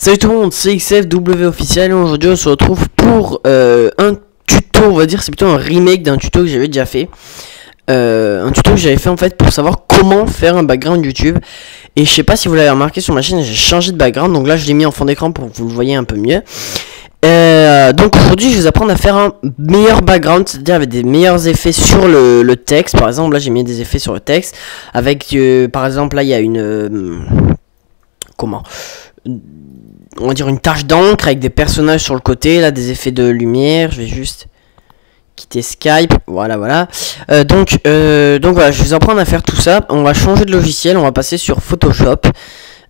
Salut tout le monde, c'est XFW officiel et aujourd'hui on se retrouve pour un tuto, on va dire c'est plutôt un remake d'un tuto que j'avais déjà fait. Un tuto que j'avais fait en fait pour savoir comment faire un background YouTube. Et je sais pas si vous l'avez remarqué sur ma chaîne, j'ai changé de background, donc là je l'ai mis en fond d'écran pour que vous le voyez un peu mieux. Donc aujourd'hui je vais vous apprendre à faire un meilleur background, c'est-à-dire avec des meilleurs effets sur le texte. Par exemple là j'ai mis des effets sur le texte avec par exemple là il y a une on va dire une tache d'encre avec des personnages sur le côté, là des effets de lumière. Je vais juste quitter Skype, voilà. Donc voilà, je vais vous apprendre à faire tout ça. On va changer de logiciel, on va passer sur Photoshop.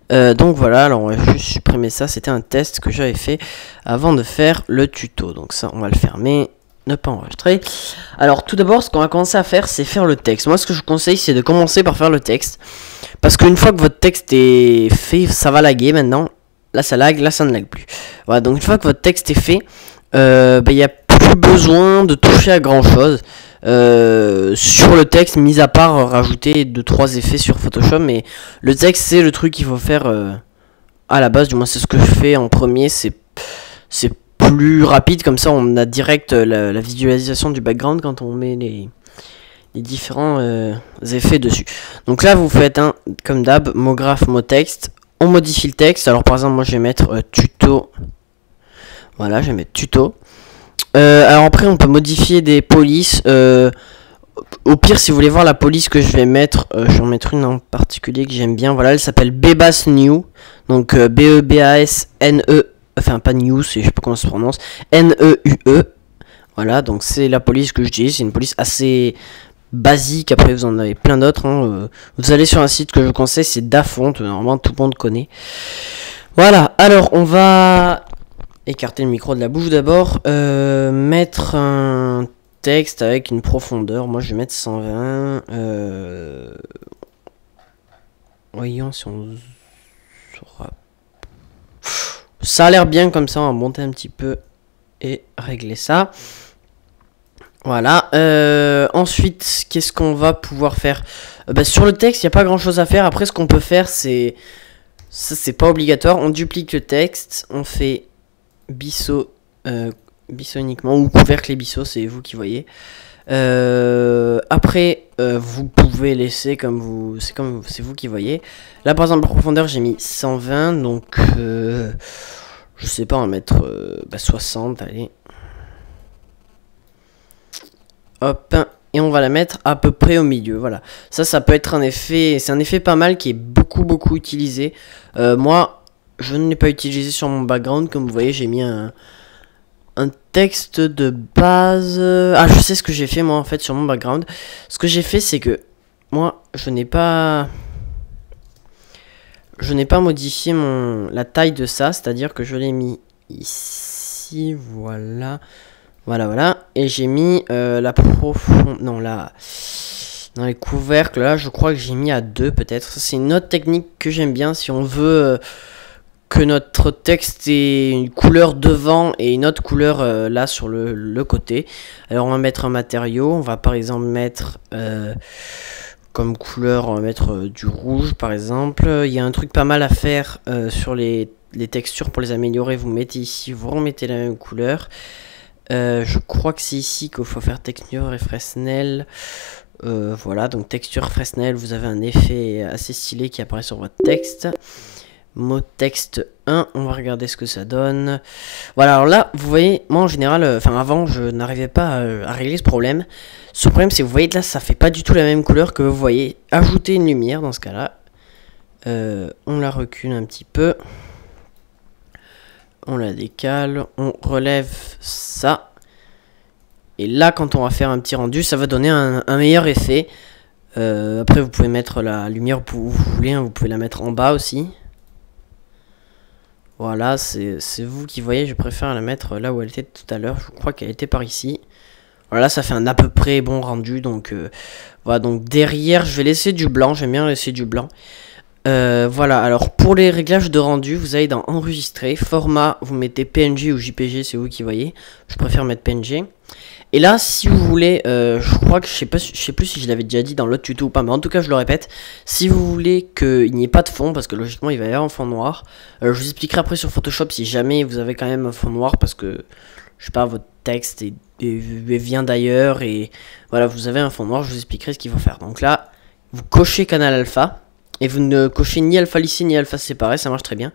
Donc voilà, alors on va juste supprimer ça, c'était un test que j'avais fait avant de faire le tuto. Donc ça, on va le fermer, ne pas enregistrer. Alors tout d'abord, ce qu'on va commencer à faire, c'est faire le texte. Moi, ce que je vous conseille, c'est de commencer par faire le texte. Parce qu'une fois que votre texte est fait, ça va laguer maintenant. Là ça lag, là ça ne lag plus. Voilà, donc une fois que votre texte est fait, il n'y a plus besoin de toucher à grand chose sur le texte, mis à part rajouter 2-3 effets sur Photoshop. Mais le texte, c'est le truc qu'il faut faire à la base, du moins c'est ce que je fais en premier. C'est plus rapide, comme ça on a direct la visualisation du background quand on met les différents effets dessus. Donc là vous faites comme d'hab, mot graphe, mot texte. On modifie le texte. Alors par exemple moi je vais mettre tuto. Voilà, je vais mettre tuto. Alors après on peut modifier des polices. Au pire, si vous voulez voir la police que je vais mettre, je vais en mettre une en particulier que j'aime bien. Voilà, elle s'appelle Bebas New. Donc B-E-B-A-S-N-E. Enfin pas New, je sais pas comment ça se prononce. N-E-U-E. Voilà, donc c'est la police que j'utilise. C'est une police assez basique. Après vous en avez plein d'autres, hein. Vous allez sur un site que je vous conseille, c'est Dafont, normalement tout le monde connaît. Voilà, alors on va écarter le micro de la bouche d'abord, mettre un texte avec une profondeur. Moi je vais mettre 120. Voyons si on saura. Ça a l'air bien comme ça, on va monter un petit peu et régler ça. Voilà, ensuite, qu'est-ce qu'on va pouvoir faire? Sur le texte, il n'y a pas grand chose à faire. Après, ce qu'on peut faire, c'est... Ça, c'est pas obligatoire. On duplique le texte, on fait biseau uniquement, ou couvercle et biseau, c'est vous qui voyez. Après, vous pouvez laisser comme vous... C'est vous qui voyez. Là, par exemple, la profondeur, j'ai mis 120, donc... je sais pas, on va mettre 60, allez. Hop, et on va la mettre à peu près au milieu. Voilà, ça peut être un effet, c'est un effet pas mal qui est beaucoup utilisé. Moi je ne l'ai pas utilisé sur mon background. Comme vous voyez, j'ai mis un texte de base. Ah, je sais ce que j'ai fait moi en fait sur mon background. Ce que j'ai fait, c'est que moi je n'ai pas modifié la taille de ça, c'est à dire que je l'ai mis ici, voilà. Voilà, et j'ai mis la profondeur, non là, dans les couvercles, là, je crois que j'ai mis à 2 peut-être. C'est une autre technique que j'aime bien si on veut que notre texte ait une couleur devant et une autre couleur là sur le côté. Alors on va mettre un matériau, on va par exemple mettre comme couleur, on va mettre du rouge par exemple. Il y a un truc pas mal à faire sur les textures pour les améliorer. Vous mettez ici, vous remettez la même couleur. Je crois que c'est ici qu'il faut faire texture et Fresnel. Voilà, donc texture Fresnel, vous avez un effet assez stylé qui apparaît sur votre texte. Mot texte 1, on va regarder ce que ça donne. Voilà, alors là, vous voyez, moi en général, avant, je n'arrivais pas à régler ce problème. Ce problème, c'est que vous voyez là, ça fait pas du tout la même couleur que vous voyez. Ajouter une lumière dans ce cas-là. On la recule un petit peu. On la décale, on relève ça. Et là, quand on va faire un petit rendu, ça va donner un meilleur effet. Après, vous pouvez mettre la lumière où vous voulez, hein, vous pouvez la mettre en bas aussi. Voilà, c'est vous qui voyez, je préfère la mettre là où elle était tout à l'heure. Je crois qu'elle était par ici. Voilà, ça fait un à peu près bon rendu. Donc, voilà, donc derrière, je vais laisser du blanc. J'aime bien laisser du blanc. Voilà, alors pour les réglages de rendu, vous allez dans enregistrer, format, vous mettez PNG ou JPG, c'est vous qui voyez. Je préfère mettre PNG. Et là, si vous voulez, je crois que je sais plus si je l'avais déjà dit dans l'autre tuto ou pas, mais en tout cas je le répète. Si vous voulez qu'il n'y ait pas de fond, parce que logiquement il va y avoir un fond noir, je vous expliquerai après sur Photoshop si jamais vous avez quand même un fond noir, parce que je sais pas, votre texte vient d'ailleurs et voilà, vous avez un fond noir, je vous expliquerai ce qu'il faut faire. Donc là, vous cochez canal alpha et vous ne cochez ni alpha lissé ni alpha séparé, ça marche très bien.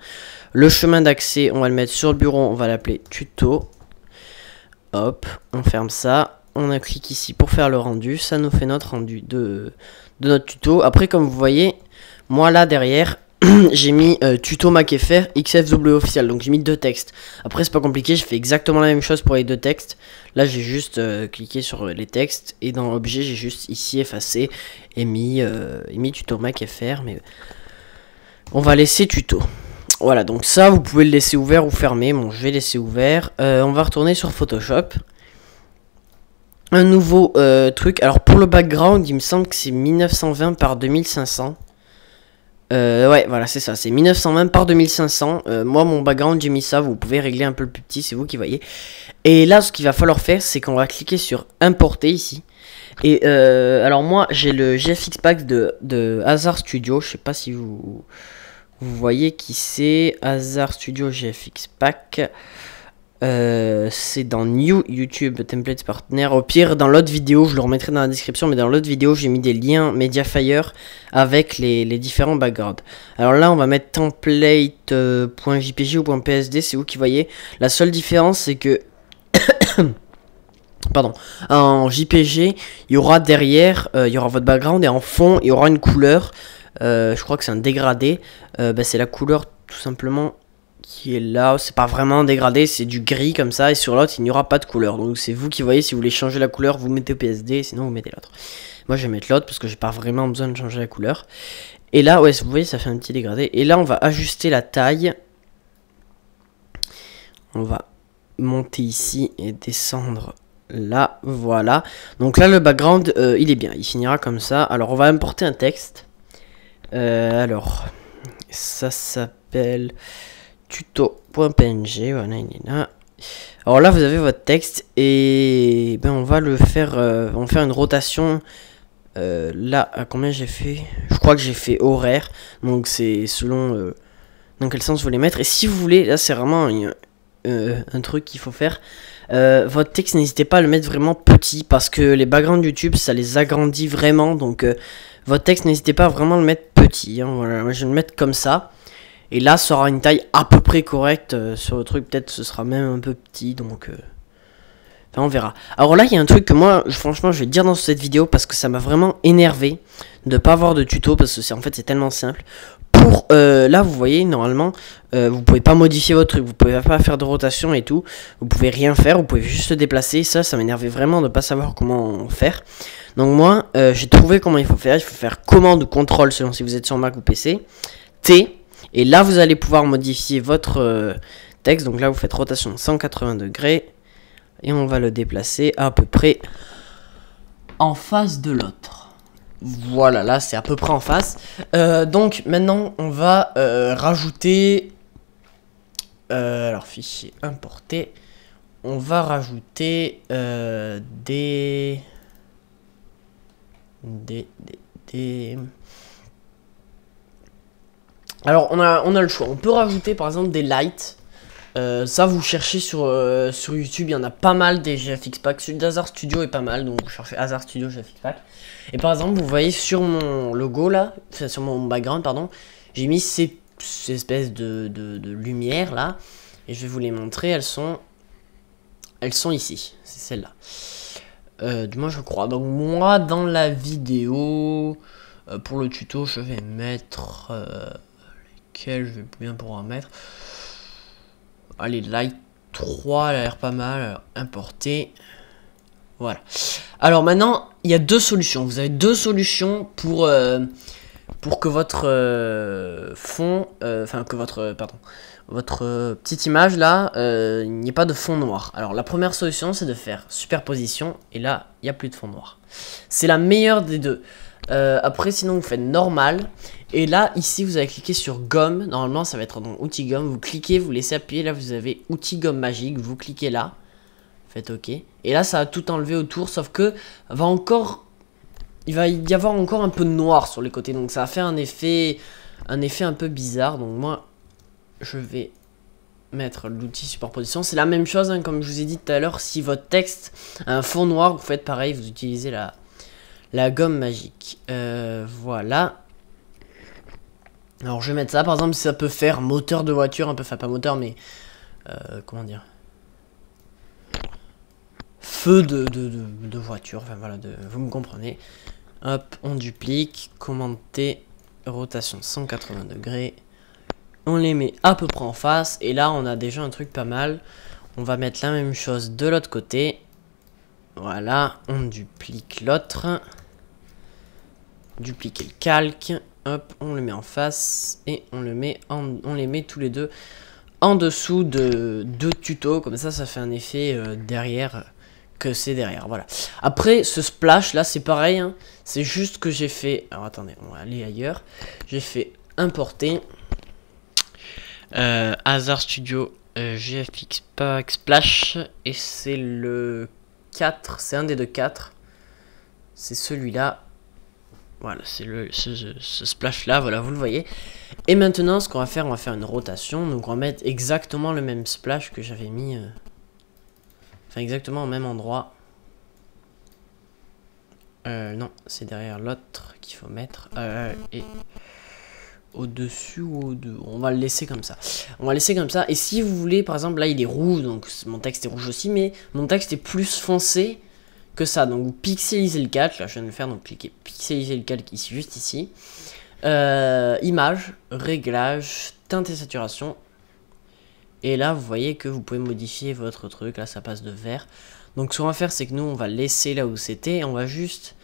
Le chemin d'accès, on va le mettre sur le bureau, on va l'appeler tuto. Hop, on ferme ça. On a cliqué ici pour faire le rendu. Ça nous fait notre rendu de notre tuto. Après, comme vous voyez, moi là derrière, j'ai mis tuto MacFR XFW officiel. Donc j'ai mis 2 textes. Après, c'est pas compliqué, je fais exactement la même chose pour les 2 textes. Là, j'ai juste cliqué sur les textes. Et dans l'objet, j'ai juste ici effacé et mis tuto MacFR. Mais on va laisser tuto. Voilà, donc ça, vous pouvez le laisser ouvert ou fermé. Bon, je vais laisser ouvert. On va retourner sur Photoshop. Un nouveau truc. Alors, pour le background, il me semble que c'est 1920 par 2500. Ouais, voilà, c'est ça. C'est 1920 par 2500. Moi, mon background, j'ai mis ça. Vous pouvez régler un peu le plus petit, c'est vous qui voyez. Et là, ce qu'il va falloir faire, c'est qu'on va cliquer sur Importer ici. Et alors, moi, j'ai le GFX Pack de Hazard Studio. Je sais pas si vous voyez qui c'est. Hazard Studio GFX Pack. C'est dans New YouTube Templates Partner. Au pire, dans l'autre vidéo, je le remettrai dans la description, mais dans l'autre vidéo, j'ai mis des liens Mediafire avec les différents backgrounds. Alors là, on va mettre template.jpg ou .psd, c'est vous qui voyez. La seule différence, c'est que pardon, en JPG, il y aura derrière, il y aura votre background et en fond, il y aura une couleur. Je crois que c'est un dégradé. C'est la couleur tout simplement qui est là. C'est pas vraiment un dégradé, c'est du gris comme ça. Et sur l'autre, il n'y aura pas de couleur. Donc c'est vous qui voyez. Si vous voulez changer la couleur, vous mettez PSD. Sinon, vous mettez l'autre. Moi, je vais mettre l'autre parce que j'ai pas vraiment besoin de changer la couleur. Et là, ouais, vous voyez, ça fait un petit dégradé. Et là, on va ajuster la taille. On va monter ici et descendre là. Voilà. Donc là, le background, il est bien. Il finira comme ça. Alors, on va importer un texte. Alors, ça s'appelle tuto.png. Voilà, il est là. Alors là, vous avez votre texte et ben on va le faire. On va faire une rotation. Là, à combien j'ai fait? Je crois que j'ai fait horaire. Donc c'est selon dans quel sens vous voulez mettre. Et si vous voulez, là, c'est vraiment un truc qu'il faut faire. Votre texte, n'hésitez pas à le mettre vraiment petit parce que les backgrounds YouTube, ça les agrandit vraiment. Donc votre texte, n'hésitez pas à vraiment le mettre petit. Hein, voilà, moi, je vais le mettre comme ça. Et là, ça aura une taille à peu près correcte sur le truc. Peut-être ce sera même un peu petit. Donc, enfin, on verra. Alors là, il y a un truc que moi, franchement, je vais dire dans cette vidéo parce que ça m'a vraiment énervé de pas avoir de tuto parce que en fait, c'est tellement simple. Pour là, vous voyez, normalement, vous pouvez pas modifier votre truc. Vous pouvez pas faire de rotation et tout. Vous pouvez rien faire. Vous pouvez juste se déplacer. Ça m'énervait vraiment de pas savoir comment faire. Donc moi, j'ai trouvé comment il faut faire. Il faut faire commande ou contrôle selon si vous êtes sur Mac ou PC. T. Et là, vous allez pouvoir modifier votre texte. Donc là, vous faites rotation de 180 degrés. Et on va le déplacer à peu près en face de l'autre. Voilà, là, c'est à peu près en face. Donc maintenant, on va rajouter... alors, fichier importé. On va rajouter des... Alors, on a le choix. On peut rajouter, par exemple, des lights. Ça, vous cherchez sur YouTube. Il y en a pas mal des GFX Pack. Celui d'Hazard Studio est pas mal. Donc, vous cherchez Hazard Studio GFX Pack. Et par exemple, vous voyez sur mon logo, là, enfin, sur mon background, pardon, j'ai mis ces espèces de lumière, là. Et je vais vous les montrer. Elles sont ici. C'est celle-là. Du moins, je crois. Donc, moi, dans la vidéo, pour le tuto, je vais mettre... lesquels je vais bien pouvoir mettre. Allez, Light 3, elle a l'air pas mal. Alors, importer. Voilà. Alors, maintenant, il y a deux solutions. Vous avez deux solutions pour que votre fond... Enfin, que votre... pardon. Votre petite image là, il n'y ait pas de fond noir. Alors la première solution, c'est de faire superposition. Et là, il n'y a plus de fond noir. C'est la meilleure des deux. Après, sinon, vous faites normal. Et là, ici, vous allez cliquer sur gomme. Normalement, ça va être dans outils gomme. Vous cliquez, vous laissez appuyer. Là, vous avez outils gomme magique. Vous cliquez là. Faites OK. Et là, ça a tout enlevé autour, sauf que il va y avoir encore un peu de noir sur les côtés. Donc ça a fait un effet un peu bizarre. Donc moi, je vais mettre l'outil superposition. C'est la même chose, hein, comme je vous ai dit tout à l'heure. Si votre texte a un fond noir, vous faites pareil. Vous utilisez la gomme magique. Voilà. Alors je vais mettre ça. Par exemple, si ça peut faire moteur de voiture. Un peu, enfin pas moteur, mais... comment dire, feu de voiture, enfin voilà, vous me comprenez. Hop, on duplique, commande T, rotation 180 degrés, on les met à peu près en face, et là on a déjà un truc pas mal. On va mettre la même chose de l'autre côté, voilà, on duplique l'autre, dupliquer le calque, hop, on le met en face, et on les met tous les deux en dessous de tutos, comme ça fait un effet derrière, que c'est derrière, voilà. Après, ce splash là, c'est pareil, hein, c'est juste que j'ai fait, alors attendez, on va aller ailleurs, j'ai fait importer Hazard Studio GFX Pack Splash, et c'est le 4, c'est un des deux 4, c'est celui-là. Voilà, c'est ce splash là, voilà, vous le voyez. Et maintenant, ce qu'on va faire une rotation. Donc, on va mettre exactement le même splash que j'avais mis. Enfin, exactement au même endroit. Non, c'est derrière l'autre qu'il faut mettre. Et au-dessus ou au-dessus. On va le laisser comme ça. On va le laisser comme ça. Et si vous voulez, par exemple, là, il est rouge. Donc, mon texte est rouge aussi. Mais mon texte est plus foncé que ça. Donc vous pixelisez le calque, là je viens de le faire, donc cliquez pixeliser le calque ici, juste ici. Image, réglage, teinte et saturation. Et là vous voyez que vous pouvez modifier votre truc, là ça passe de vert. Donc ce qu'on va faire, c'est que nous on va laisser là où c'était, et on va juste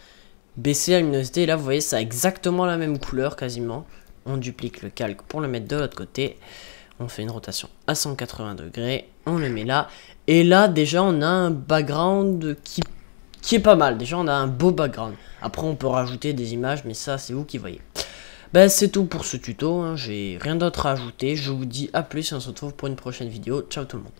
baisser la luminosité. Et là vous voyez ça a exactement la même couleur quasiment. On duplique le calque pour le mettre de l'autre côté. On fait une rotation à 180 degrés, on le met là. Et là déjà on a un background qui est pas mal. Déjà on a un beau background. Après on peut rajouter des images, mais ça c'est vous qui voyez. Ben c'est tout pour ce tuto, hein. J'ai rien d'autre à ajouter. Je vous dis à plus et on se retrouve pour une prochaine vidéo. Ciao tout le monde.